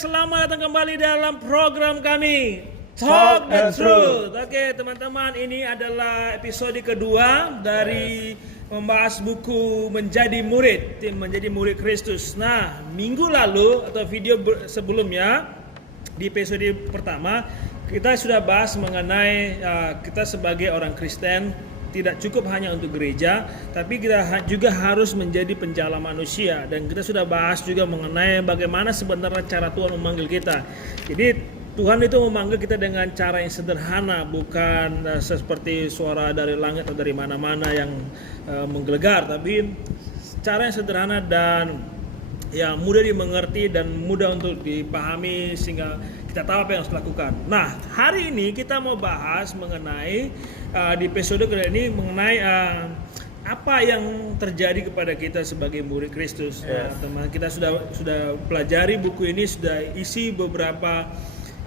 selamat datang kembali dalam program kami Talk the Truth. Oke, teman-teman, ini adalah episode kedua dari membahas buku Menjadi Murid, Menjadi Murid Kristus. Nah, minggu lalu atau video sebelumnya di episode pertama kita sudah bahas mengenai kita sebagai orang Kristen tidak cukup hanya untuk gereja, tapi kita juga harus menjadi penjala manusia. Dan kita sudah bahas juga mengenai bagaimana sebenarnya cara Tuhan memanggil kita. Jadi Tuhan itu memanggil kita dengan cara yang sederhana, bukan seperti suara dari langit atau dari mana-mana yang menggelegar, tapi cara yang sederhana dan ya mudah dimengerti dan mudah untuk dipahami sehingga kita tahu apa yang harus dilakukan. Nah, hari ini kita mau bahas mengenai di episode kali ini mengenai apa yang terjadi kepada kita sebagai murid Kristus. Nah, teman, kita sudah pelajari buku ini, sudah isi beberapa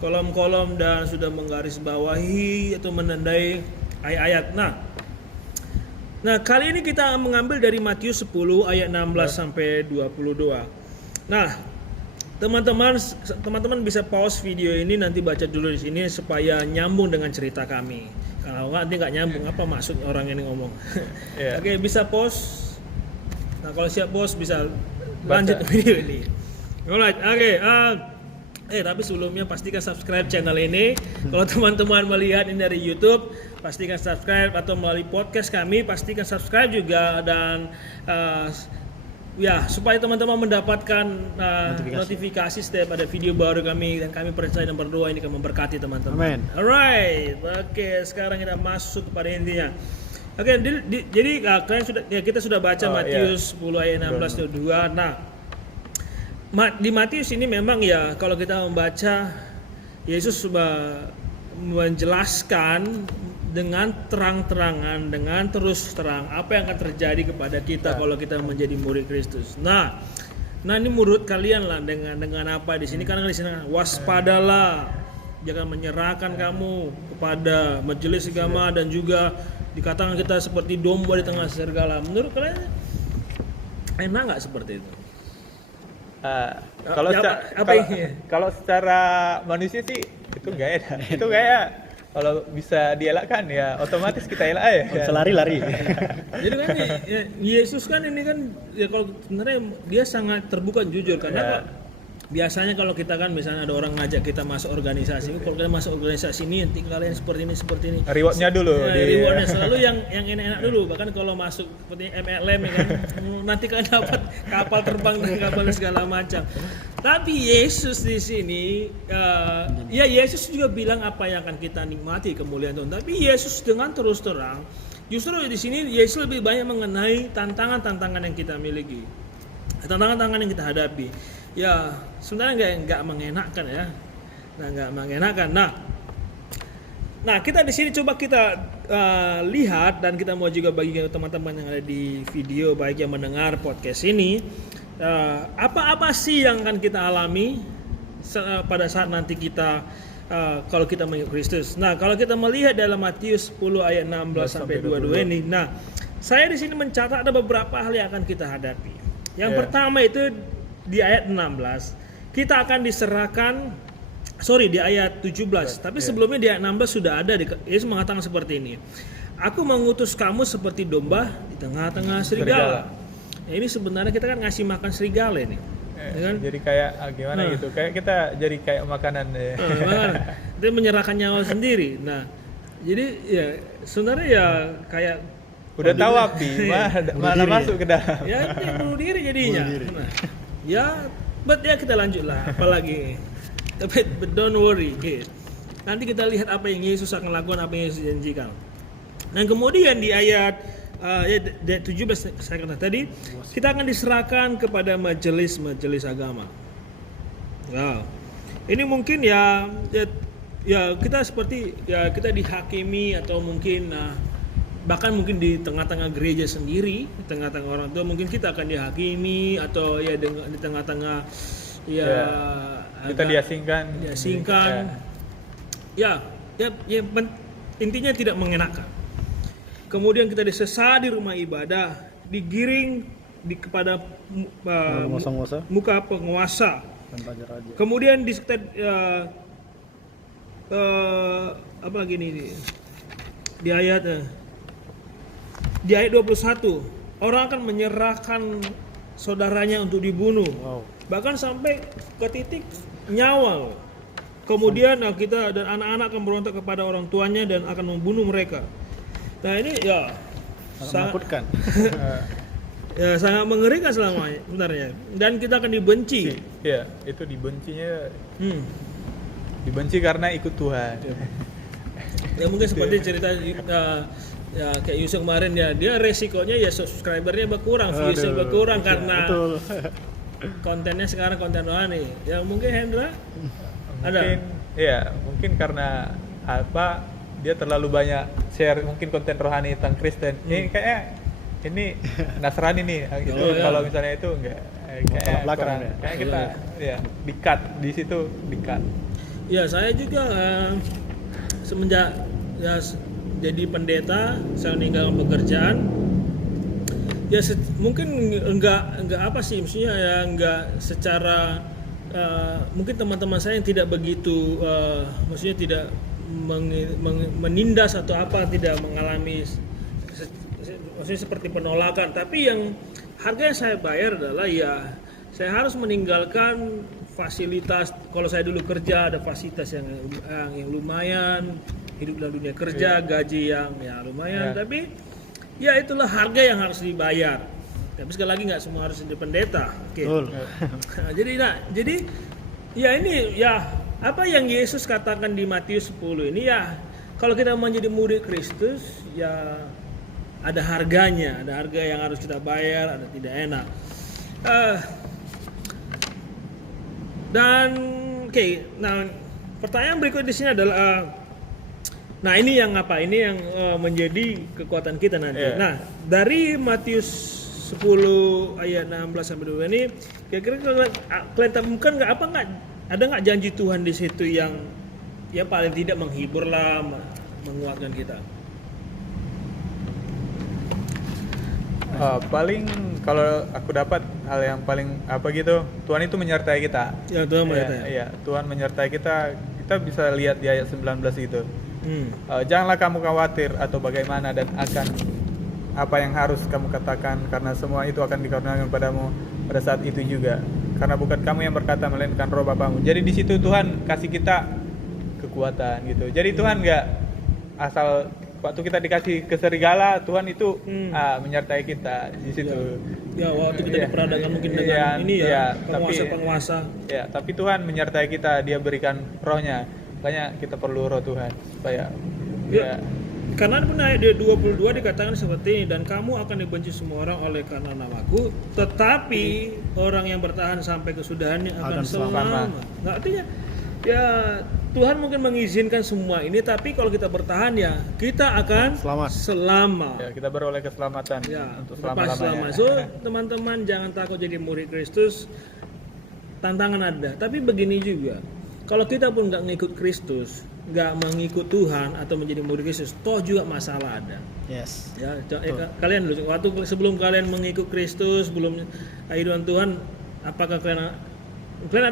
kolom-kolom dan sudah menggarisbawahi atau menandai ayat-ayat. Nah, kali ini kita mengambil dari Matius 10 ayat 16 sampai 22. Nah, teman-teman bisa pause video ini, nanti baca dulu di sini supaya nyambung dengan cerita kami. Kalau nanti nggak nyambung, apa maksud orang ini ngomong? Oke, bisa pause. Nah, kalau siap pause bisa lanjut video ini. Alright, oke. Tapi sebelumnya pastikan subscribe channel ini. Kalau teman-teman melihat ini dari YouTube, pastikan subscribe, atau melalui podcast kami pastikan subscribe juga, dan supaya teman-teman mendapatkan notifikasi setiap ada video baru kami, dan kami percaya dan berdoa ini akan memberkati teman-teman. Alright, oke, sekarang kita masuk kepada intinya. Oke, jadi kita sudah baca Matius 10 ayat 16 dan 2. Nah, di Matius ini memang ya kalau kita membaca, Yesus sudah menjelaskan dengan terang-terangan, dengan terus terang apa yang akan terjadi kepada kita kalau kita menjadi murid Kristus. Nah ini menurut kalian lah dengan apa di sini? Karena di sini waspadalah, jangan menyerahkan kamu kepada majelis agama, dan juga dikatakan kita seperti domba di tengah serigala. Menurut kalian enak nggak seperti itu? Kalau secara manusia sih itu nggak enak. Itu kayak kalau bisa dielakkan ya otomatis kita elak ya. Lari-lari. Jadi kan Yesus kan ini kan ya, kalau sebenarnya dia sangat terbuka jujur, karena biasanya kalau kita kan misalnya ada orang ngajak kita masuk organisasi, kalau kalian masuk organisasi ini nanti kalian seperti ini. Rewardnya dulu. Rewardnya selalu yang enak-enak dulu. Bahkan kalau masuk seperti MLM ya kan, nanti kalian dapat kapal terbang dan kapal segala macam. Tapi Yesus di sini, Yesus juga bilang apa yang akan kita nikmati kemuliaan Tuhan. Tapi Yesus dengan terus terang, justru di sini Yesus lebih banyak mengenai tantangan-tantangan yang kita miliki, tantangan-tantangan yang kita hadapi. Ya sebenarnya nggak mengenakan ya, nggak mengenakan. Nah kita di sini coba kita lihat, dan kita mau juga bagi teman-teman yang ada di video, baik yang mendengar podcast ini, apa sih yang akan kita alami pada saat nanti kita kalau kita mengikut Kristus. Nah kalau kita melihat dalam Matius 10 ayat 16 sampai 22 ini, nah saya di sini mencatat ada beberapa hal yang akan kita hadapi. Yang pertama itu di ayat 16, kita akan diserahkan, di ayat 17. Tapi sebelumnya di ayat 16 sudah ada, Yesus mengatakan seperti ini. Aku mengutus kamu seperti domba di tengah-tengah serigala. Ya, ini sebenarnya kita kan ngasih makan serigala ini. Ya kan? Jadi kayak gimana gitu, kayak kita jadi kayak makanan. Dia menyerahkan nyawa sendiri. Nah, jadi ya sebenarnya ya kayak udah tahu api, mana masuk ke dalam. Ya, dia bunuh diri jadinya. Nah, but kita lanjutlah, apalagi. But don't worry, nanti kita lihat apa yang Yesus akan lakukan, apa yang Yesus janjikan. Dan kemudian di ayat 17 saya kata tadi, kita akan diserahkan kepada majelis agama. Wow. Ini mungkin ya kita seperti kita dihakimi, atau mungkin bahkan mungkin di tengah-tengah gereja sendiri, di tengah-tengah orang tua, mungkin kita akan dihakimi, atau ya di tengah-tengah kita diasingkan. Intinya tidak mengenakan. Kemudian kita disesat di rumah ibadah, digiring kepada muka penguasa. Kemudian di apa lagi nih di ayat 21, orang akan menyerahkan saudaranya untuk dibunuh. Bahkan sampai ke titik nyawa. Kemudian kita dan anak-anak akan berontak kepada orang tuanya dan akan membunuh mereka. Nah ini ya menakutkan. Ya, sangat mengerikan sebenarnya. Dan kita akan dibenci. Ya, itu dibencinya. Dibenci karena ikut Tuhan. Ya mungkin seperti cerita ya kayak Yusuf kemarin ya, dia resikonya ya subscribernya berkurang, viewsnya berkurang karena kontennya sekarang konten rohani. Ya mungkin Hendra ada. Mungkin karena apa, dia terlalu banyak share mungkin konten rohani tentang Kristen. Ini kayaknya ini Nasrani nih gitu. Kalau misalnya itu enggak kayak kurang, kayak kita di-cut di situ di-cut. Ya saya juga semenjak ya jadi pendeta, saya meninggalkan pekerjaan. Ya mungkin enggak apa sih, maksudnya ya enggak secara mungkin teman-teman saya yang tidak begitu maksudnya tidak menindas atau apa, tidak mengalami maksudnya seperti penolakan, tapi yang harga yang saya bayar adalah ya saya harus meninggalkan fasilitas. Kalau saya dulu kerja ada fasilitas yang lumayan, hidup dalam dunia kerja, gaji yang ya lumayan, tapi ya itulah harga yang harus dibayar. Tapi sekali lagi nggak semua harus jadi pendeta. Oke. Jadi ya ini ya apa yang Yesus katakan di Matius 10 ini ya, kalau kita menjadi murid Kristus ya ada harganya, ada harga yang harus kita bayar, ada tidak enak. Nah pertanyaan berikut di sini adalah, nah ini yang apa? Ini yang menjadi kekuatan kita nanti. Nah dari Matius 10 ayat 16 sampai 20 ini, kira-kira kalian temukan ada nggak janji Tuhan di situ yang ya paling tidak menghibur lah, menguatkan kita? Paling kalau aku dapat hal yang paling apa gitu, Tuhan itu menyertai kita. Ya Tuhan menyertai. Iya, Tuhan menyertai kita. Kita bisa lihat di ayat 19 gitu. Janganlah kamu khawatir atau bagaimana dan akan apa yang harus kamu katakan, karena semua itu akan dikaruniakan padamu pada saat itu juga. Karena bukan kamu yang berkata, melainkan Roh Bapamu. Jadi di situ Tuhan kasih kita kekuatan gitu. Jadi Tuhan nggak asal waktu kita dikasih ke serigala, Tuhan itu menyertai kita di situ. Ya waktu kita diperadakan mungkin dengan penguasa-penguasa. Ya, tapi Tuhan menyertai kita, Dia berikan Rohnya. Makanya kita perlu Roh Tuhan supaya karena benar ayat 22 dikatakan seperti ini, dan kamu akan dibenci semua orang oleh karena namaku, tetapi orang yang bertahan sampai kesudahannya akan selamat. Nah, artinya ya Tuhan mungkin mengizinkan semua ini, tapi kalau kita bertahan ya kita akan selamat. Ya, kita beroleh keselamatan untuk selama-lamanya. So teman-teman jangan takut jadi murid Kristus. Tantangan ada, tapi begini juga. Kalau kita pun nggak ngikut Kristus, nggak mengikut Tuhan atau menjadi murid Kristus, toh juga masalah ada. Yes. Ya, kalian dulu waktu sebelum kalian mengikut Kristus, sebelum kehidupan Tuhan, apakah kalian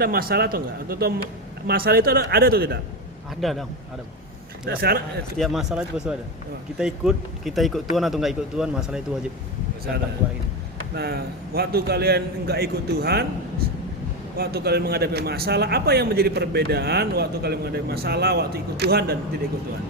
ada masalah atau enggak? Atau masalah itu ada atau tidak? Ada dong, ada. Nah, sekarang setiap masalah itu pasti ada. Kita ikut Tuhan atau nggak ikut Tuhan, masalah itu wajib. Nah, waktu kalian nggak ikut Tuhan, waktu kalian menghadapi masalah, apa yang menjadi perbedaan waktu kalian menghadapi masalah waktu ikut Tuhan dan tidak ikut Tuhan?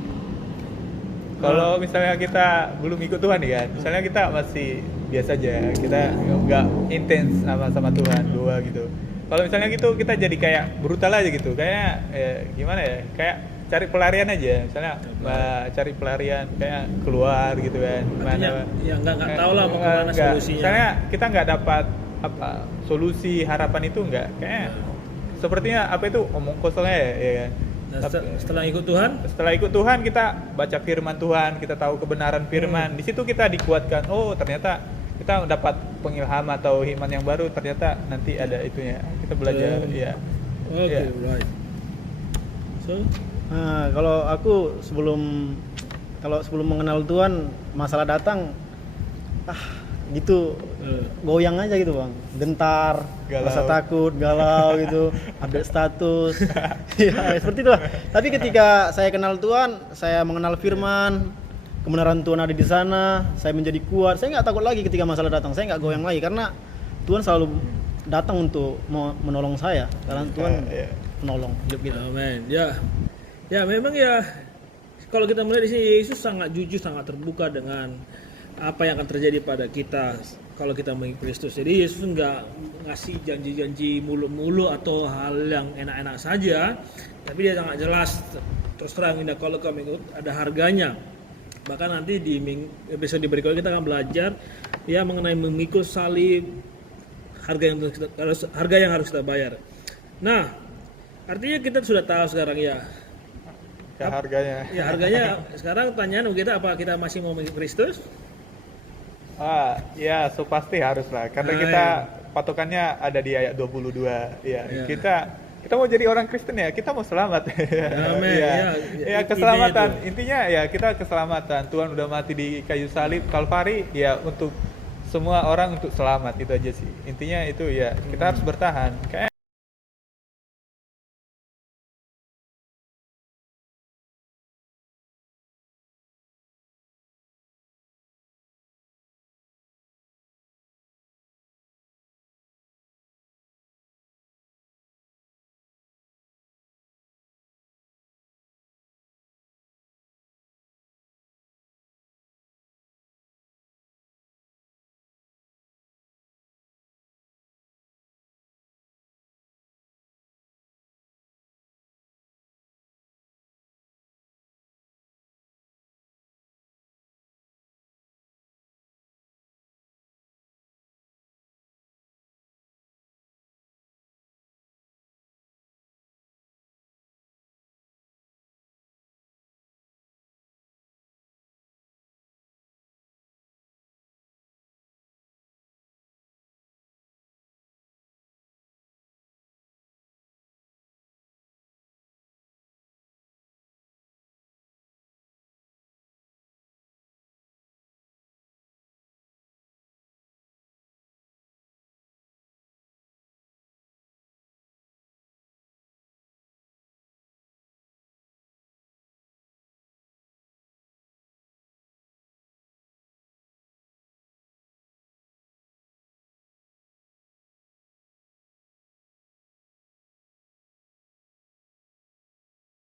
Kalau misalnya kita belum ikut Tuhan nih kan, misalnya kita masih biasa aja, kita nggak intens sama Tuhan gitu. Kalau misalnya gitu kita jadi kayak brutal aja gitu, kayak gimana ya, kayak cari pelarian aja, misalnya cari pelarian kayak keluar gitu kan. Artinya, ya nggak tahu lah mau kemana solusinya. Misalnya kita nggak dapat solusi, harapan itu nggak, kayak sepertinya apa itu omong kosongnya ya kan. Nah, setelah ikut Tuhan kita baca firman Tuhan, kita tahu kebenaran firman. Di situ kita dikuatkan, oh ternyata kita dapat pengilham atau hikmat yang baru, ternyata nanti ada itunya. Kita belajar right. So, kalau aku sebelum mengenal Tuhan, masalah datang gitu goyang aja gitu bang, gentar, Galau. rasa takut, galau gitu, update status, ya seperti itulah. Tapi ketika saya kenal Tuhan, saya mengenal Firman, kebenaran Tuhan ada di sana, saya menjadi kuat. Saya nggak takut lagi ketika masalah datang, saya nggak goyang lagi karena Tuhan selalu datang untuk menolong saya, karena Tuhan menolong hidup kita. Amin. Ya, ya memang ya. Kalau kita melihat di sini Yesus sangat jujur, sangat terbuka dengan apa yang akan terjadi pada kita kalau kita mengikuti Kristus. Jadi Yesus nggak ngasih janji-janji mulu-mulu atau hal yang enak-enak saja, tapi dia sangat jelas. Terus terang, indah kalau kamu ikut ada harganya. Bahkan nanti di episode berikutnya kita akan belajar ya mengenai memikul salib, harga yang harus kita bayar. Nah, artinya kita sudah tahu sekarang ya. Harganya. Ya harganya. Sekarang pertanyaan kita, apa kita masih mau mengikuti Kristus? Ya, so pasti harus lah. Karena kita patokannya ada di ayat 22. Ya, kita mau jadi orang Kristen ya, kita mau selamat. Amin. Ya, keselamatan. Intinya ya kita keselamatan. Tuhan udah mati di kayu salib Kalvari ya untuk semua orang untuk selamat, itu aja sih. Intinya itu ya, kita harus bertahan. Kayak